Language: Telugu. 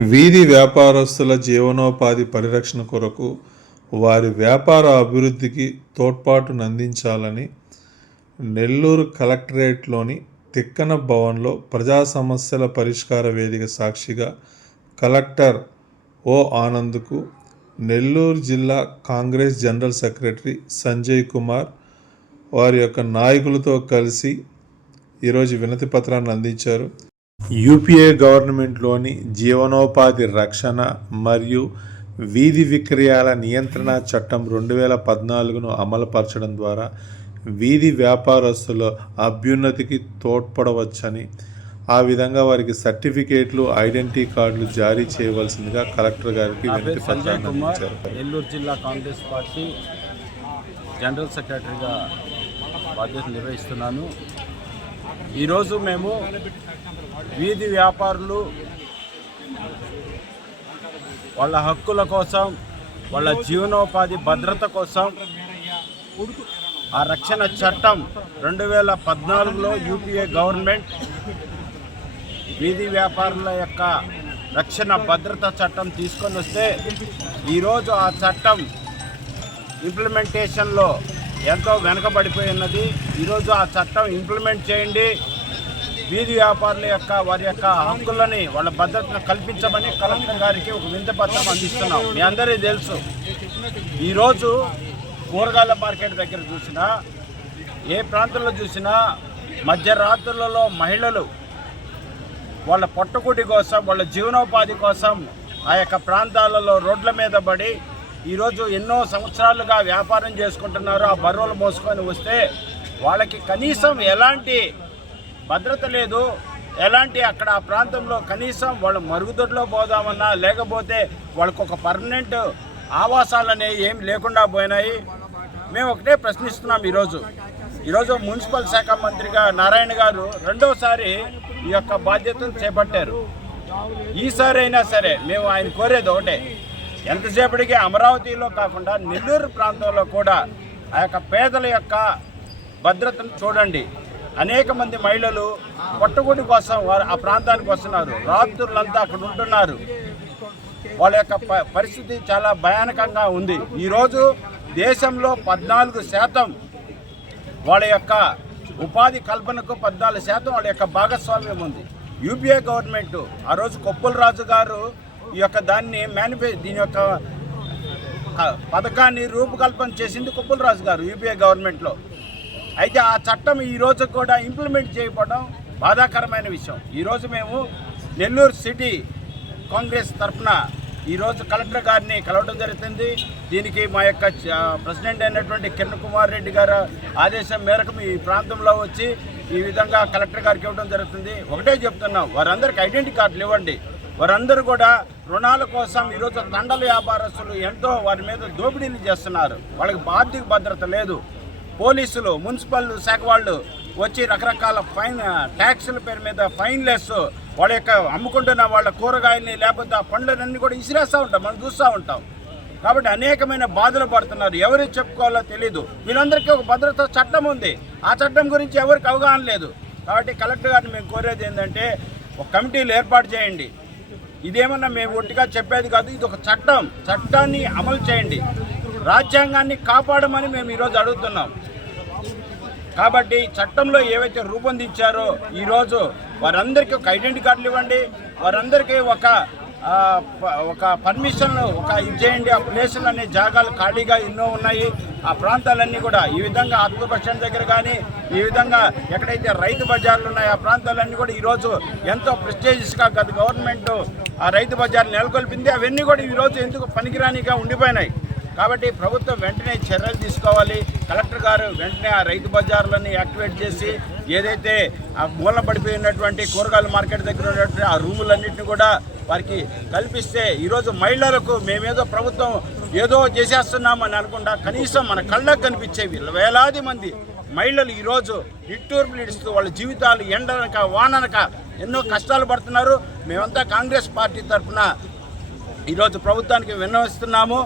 వీధి వ్యాపారస్తుల జీవనోపాధి పరిరక్షణ కొరకు వారి వ్యాపార అభివృద్ధికి తోడ్పాటునందించాలని నెల్లూరు కలెక్టరేట్లోని తిక్కన భవన్లో ప్రజా సమస్యల పరిష్కార వేదిక సాక్షిగా కలెక్టర్ ఓ ఆనంద్కు నెల్లూరు జిల్లా కాంగ్రెస్ జనరల్ సెక్రటరీ సంజయ్ కుమార్ వారి యొక్క నాయకులతో కలిసి ఈరోజు వినతి పత్రాన్ని అందించారు. యూపీఏ గవర్నమెంట్లోని జీవనోపాధి రక్షణ మరియు వీధి విక్రయాల నియంత్రణ చట్టం 2014ను అమలుపరచడం ద్వారా వీధి వ్యాపారస్తుల అభ్యున్నతికి తోడ్పడవచ్చని, ఆ విధంగా వారికి సర్టిఫికేట్లు, ఐడెంటిటీ కార్డులు జారీ చేయవలసిందిగా కలెక్టర్ గారికి వినతి పత్రాన్ని అందించారు. నెల్లూరు జిల్లా కాంగ్రెస్ పార్టీ జనరల్ సెక్రటరీగా బాధ్యతలు నిర్వహిస్తున్నాను. ఈరోజు మేము వీధి వ్యాపారులు వాళ్ళ హక్కుల కోసం, వాళ్ళ జీవనోపాధి భద్రత కోసం ఆ రక్షణ చట్టం 2014లో యూపీఏ గవర్నమెంట్ వీధి వ్యాపారుల యొక్క రక్షణ భద్రత చట్టం తీసుకొని వస్తే ఈరోజు ఆ చట్టం ఇంప్లిమెంటేషన్లో ఎంతో వెనుకబడిపోయి ఉన్నది. ఈరోజు ఆ చట్టం ఇంప్లిమెంట్ చేయండి, వీధి వ్యాపారుల యొక్క వారి యొక్క హక్కులని, వాళ్ళ భద్రతను కల్పించమని కలెక్టర్ గారికి ఒక వినతి పత్రం అందిస్తున్నాం. మీ అందరికీ తెలుసు, ఈరోజు కూరగాయల మార్కెట్ దగ్గర చూసినా, ఏ ప్రాంతంలో చూసినా మధ్యరాత్రులలో మహిళలు వాళ్ళ పొట్టకూటి కోసం, వాళ్ళ జీవనోపాధి కోసం ఆ యొక్క ప్రాంతాలలో రోడ్ల మీద పడి ఈరోజు ఎన్నో సంవత్సరాలుగా వ్యాపారం చేసుకుంటున్నారు. ఆ బర్రెలు మోసుకొని వస్తే వాళ్ళకి కనీసం ఎలాంటి భద్రత లేదు, ఎలాంటి అక్కడ ఆ ప్రాంతంలో కనీసం వాళ్ళు మరుగుదొడ్లో పోదామన్నా, లేకపోతే వాళ్ళకు ఒక పర్మనెంట్ ఆవాసాలు అనేవి ఏం లేకుండా పోయినాయి. మేము ఒకటే ప్రశ్నిస్తున్నాం. ఈరోజు మున్సిపల్ శాఖ మంత్రిగా నారాయణ గారు రెండోసారి ఈ యొక్క బాధ్యతను చేపట్టారు. ఈసారి అయినా సరే మేము ఆయన కోరేది ఒకటే, ఎంతసేపటికి అమరావతిలో కాకుండా నెల్లూరు ప్రాంతంలో కూడా ఆ యొక్క పేదల యొక్క భద్రతను చూడండి. అనేక మంది మహిళలు పొట్టగుడి కోసం వారు ఆ ప్రాంతానికి వస్తున్నారు, రాత్రులంతా అక్కడ ఉంటున్నారు. వాళ్ళ యొక్క పరిస్థితి చాలా భయానకంగా ఉంది. ఈరోజు దేశంలో 14% వాళ్ళ యొక్క ఉపాధి కల్పనకు 14% వాళ్ళ యొక్క భాగస్వామ్యం ఉంది. యూపీఏ గవర్నమెంట్ ఆ రోజు కొప్పుల రాజు గారు ఈ యొక్క దీని యొక్క పథకాన్ని రూపకల్పన చేసింది కొప్పుల రాజు గారు యూపీఏ గవర్నమెంట్లో. అయితే ఆ చట్టం ఈరోజు కూడా ఇంప్లిమెంట్ చేయకపోవడం బాధాకరమైన విషయం. ఈరోజు మేము నెల్లూరు సిటీ కాంగ్రెస్ తరఫున ఈరోజు కలెక్టర్ గారిని కలవడం జరుగుతుంది. దీనికి మా యొక్క ప్రెసిడెంట్ అయినటువంటి కిరణ్ కుమార్ రెడ్డి గారు ఆదేశం మేరకు ఈ ప్రాంతంలో వచ్చి ఈ విధంగా కలెక్టర్ గారికి ఇవ్వడం జరుగుతుంది. ఒకటే చెప్తున్నాం, వారందరికీ ఐడెంటిటీ కార్డులు ఇవ్వండి. వారందరూ కూడా రుణాల కోసం ఈరోజు తండల వ్యాపారస్తులు ఎంతో వారి మీద దోపిడీలు చేస్తున్నారు. వాళ్ళకి ఆర్థిక భద్రత లేదు. పోలీసులు, మున్సిపల్ శాఖ వాళ్ళు వచ్చి రకరకాల ట్యాక్సుల పేరు మీద ఫైన్లు వేస్తూ వాళ్ళ యొక్క అమ్ముకుంటున్న వాళ్ళ కూరగాయలని, లేకపోతే ఆ పండ్లన్నీ కూడా ఇసిరేస్తూ ఉంటాం, మనం చూస్తూ ఉంటాం. కాబట్టి అనేకమైన బాధలు పడుతున్నారు. ఎవరికి చెప్పుకోవాలో తెలీదు. వీళ్ళందరికీ ఒక భద్రత చట్టం ఉంది, ఆ చట్టం గురించి ఎవరికి అవగాహన లేదు. కాబట్టి కలెక్టర్ గారిని మేము కోరేది ఏంటంటే, ఒక కమిటీలు ఏర్పాటు చేయండి. ఇదేమన్నా మేము ఒట్టిగా చెప్పేది కాదు, ఇది ఒక చట్టం. చట్టాన్ని అమలు చేయండి, రాజ్యాంగాన్ని కాపాడమని మేము ఈరోజు అడుగుతున్నాం. కాబట్టి చట్టంలో ఏవైతే రూపొందించారో ఈరోజు వారందరికీ ఒక ఐడెంటిటీ కార్డులు ఇవ్వండి, వారందరికీ ఒక పర్మిషన్ ఇది చేయండి. ఆ ప్లేసులు అనే జాగాలు ఖాళీగా ఎన్నో ఉన్నాయి. ఆ ప్రాంతాలన్నీ కూడా ఈ విధంగా ఆత్మ బస్ స్టాండ్ దగ్గర కానీ, ఈ విధంగా ఎక్కడైతే రైతు బజార్లు ఉన్నాయో ఆ ప్రాంతాలన్నీ కూడా ఈరోజు ఎంతో ప్రెస్టేజియస్గా గత గవర్నమెంట్ ఆ రైతు బజార్లు నెలకొల్పింది. అవన్నీ కూడా ఈరోజు ఎందుకు పనికిరానిగా ఉండిపోయినాయి. కాబట్టి ప్రభుత్వం వెంటనే చర్యలు తీసుకోవాలి. కలెక్టర్ గారు వెంటనే ఆ రైతు బజార్లని యాక్టివేట్ చేసి, ఏదైతే ఆ మూలన పడిపోయినటువంటి కూరగాయల మార్కెట్ దగ్గర ఉన్నటువంటి ఆ రూములన్నింటినీ కూడా వారికి కల్పిస్తే, ఈరోజు మహిళలకు మేమేదో ప్రభుత్వం ఏదో చేసేస్తున్నామని అనుకుంటా, కనీసం మన కళ్ళకు కనిపించేవి వేలాది మంది మహిళలు ఈరోజు నిట్టూర్పులు ఇడుస్తూ వాళ్ళ జీవితాలు ఎండనక వాననక ఎన్నో కష్టాలు పడుతున్నారు. మేమంతా కాంగ్రెస్ పార్టీ తరఫున ఈరోజు ప్రభుత్వానికి విన్నవిస్తున్నాము.